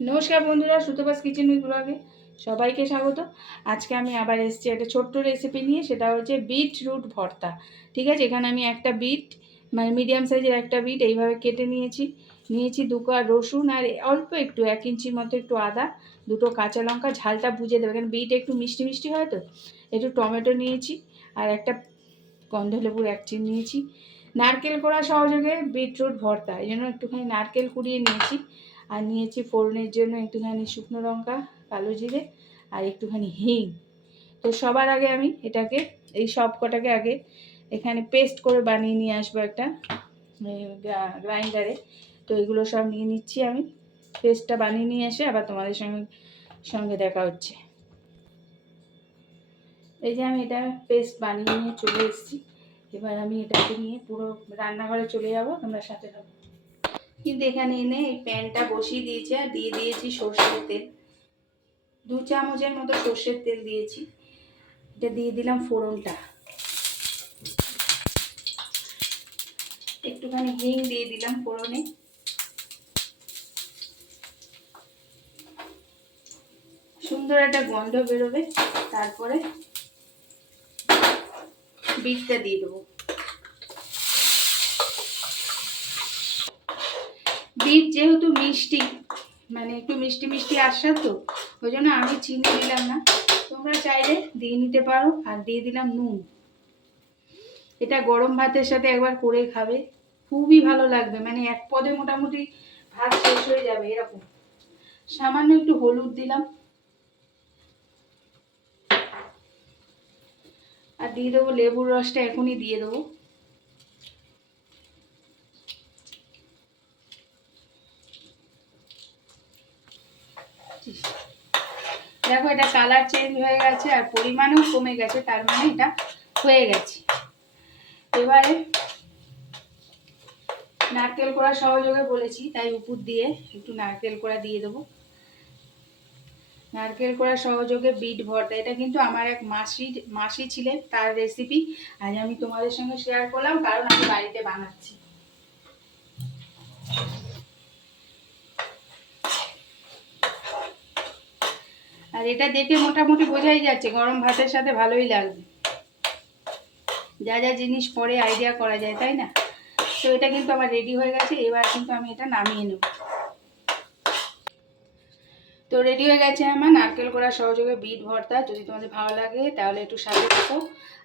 নমস্কার বন্ধুরা সুতোবাস kitchen with ব্লগে সবাইকে স্বাগত। আজকে আমি আবার এসেছি একটা ছোট্ট রেসিপি নিয়ে, সেটা হচ্ছে বিট রুট ভর্তা। ঠিক আছে, এখানে আমি একটা বিট মানে মিডিয়াম সাইজের একটা বিট এইভাবে কেটে নিয়েছি। নিয়েছি দু কোয়া রসুন আর অল্প একটু, এক ইঞ্চির মতো একটু আদা, দুটো কাঁচা লঙ্কা, ঝালটা বুঝে দেবে। কারণ বিট একটু মিষ্টি মিষ্টি হয় তো, একটু টমেটো নিয়েছি আর একটা গন্ধলেবুর এক চিন নিয়েছি। নারকেল করা সহযোগে বিটরুট ভর্তা, এই জন্য একটুখানি নারকেল কুড়িয়ে নিয়েছি। আর নিয়েছি ফোড়নের জন্য একটুখানি শুকনো লঙ্কা, কালো জিরে আর একটুখানি হিং। তো সবার আগে আমি এটাকে, এই সব কটাকে আগে এখানে পেস্ট করে বানিয়ে নিয়ে আসব একটা গ্রাইন্ডারে। তো এগুলো সব নিয়ে নিচ্ছি আমি। পেস্টটা বানিয়ে নিয়ে এসে আবার তোমাদের সঙ্গে সঙ্গে দেখা হচ্ছে। এই যে আমি এটা পেস্ট বানিয়ে নিয়ে চলে এসেছি। এবার আমি এটাকে নিয়ে পুরো রান্নাঘরে চলে যাব, তোমরা সাথে থাকো। কিন্তু এখানে এনে এই প্যানটা বসিয়ে দিয়েছি আর দিয়ে দিয়েছি সর্ষের তেল। দু চামচের মতো সর্ষের তেল দিয়েছি। এটা দিয়ে দিলাম ফোড়নটা। একটুখানি হিং দিয়ে দিলাম ফোড়নে। সুন্দর একটা গন্ধ বেরোবে, তারপরে বিটটা দিয়ে দেবো। বিট যেহেতু মিষ্টি মানে একটু মিষ্টি মিষ্টি আসার তো, ওই জন্য আমি চিনি দিলাম না। তোমরা চাইলে দিয়ে নিতে পারো, আর দিয়ে দিলাম নুন। এটা গরম ভাতের সাথে একবার করে খাবে, খুবই ভালো লাগবে মানে এক পদে মোটামুটি ভাত শেষ হয়ে যাবে এরকম। সামান্য একটু হলুদ দিলাম। দিয়ে দেবো, লেবুর রসটা এখনই দিয়ে দেবো। দেখো, এটা কালার চেঞ্জ হয়ে গেছে আর পরিমাণও কমে গেছে, তার মানে এটা হয়ে গেছে। এবারে নারকেল কোড়া সহযোগে বলেছি, তাই উপর দিয়ে একটু নারকেল কোড়া দিয়ে দেবো। নারকেল কোড়া সহযোগে বিট ভর্তা। এটা কিন্তু আমার এক মাসি মাসি ছিলেন তার রেসিপি আজ আমি তোমাদের সঙ্গে শেয়ার করলাম, কারণ আমি বাড়িতে বানাচ্ছি। আর এটা দেখে মোটামুটি বোঝাই যাচ্ছে, গরম ভাতের সাথে ভালোই লাগবে। যা যা জিনিস পরে আইডিয়া করা যায়, তাই না? তো এটা কিন্তু আমার রেডি হয়ে গেছে, এবার কিন্তু আমি এটা নামিয়ে নেব। তো রেডি হয়ে গেছে আমার। নারকেল করা সহযোগে বিট ভর্তা। যদি তোমাদের ভালো লাগে, তাহলে একটু সাথে থাকো।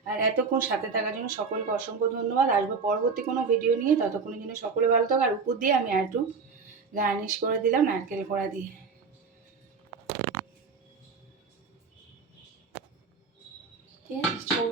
আর এতক্ষণ সাথে থাকার জন্য সকলকে অসংখ্য ধন্যবাদ। আসব পরবর্তী কোনো ভিডিও নিয়ে। ততক্ষণের জন্য সকলে ভালো থাকো। আর উপর দিয়ে আমি আর একটু গার্নিশ করে দিলাম নারকেল করা দিয়ে। ঠিক আছে?